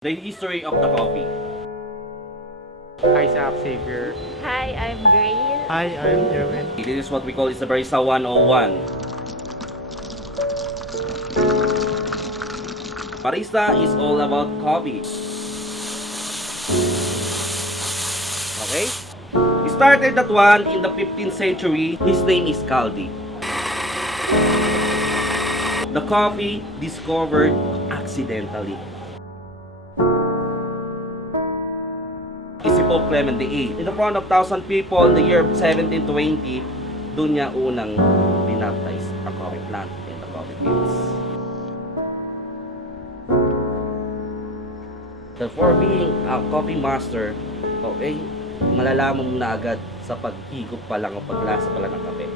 The history of the coffee. Hi, SARAP Xavier. Hi, I'm Grace. Hi, I'm Erwin. This is what we call is the Barista 101. Barista is all about coffee. Okay? He started that one in the 15th century. His name is Caldi. The coffee discovered accidentally. Si Pope Clement VIII. In the front of 1,000 people in the year 1720, doon niya unang binaptize ang coffee plant and the coffee mills. For being a coffee master, okay, malalaman mo na agad sa paghigop pa lang o paglasa pa lang ng kape.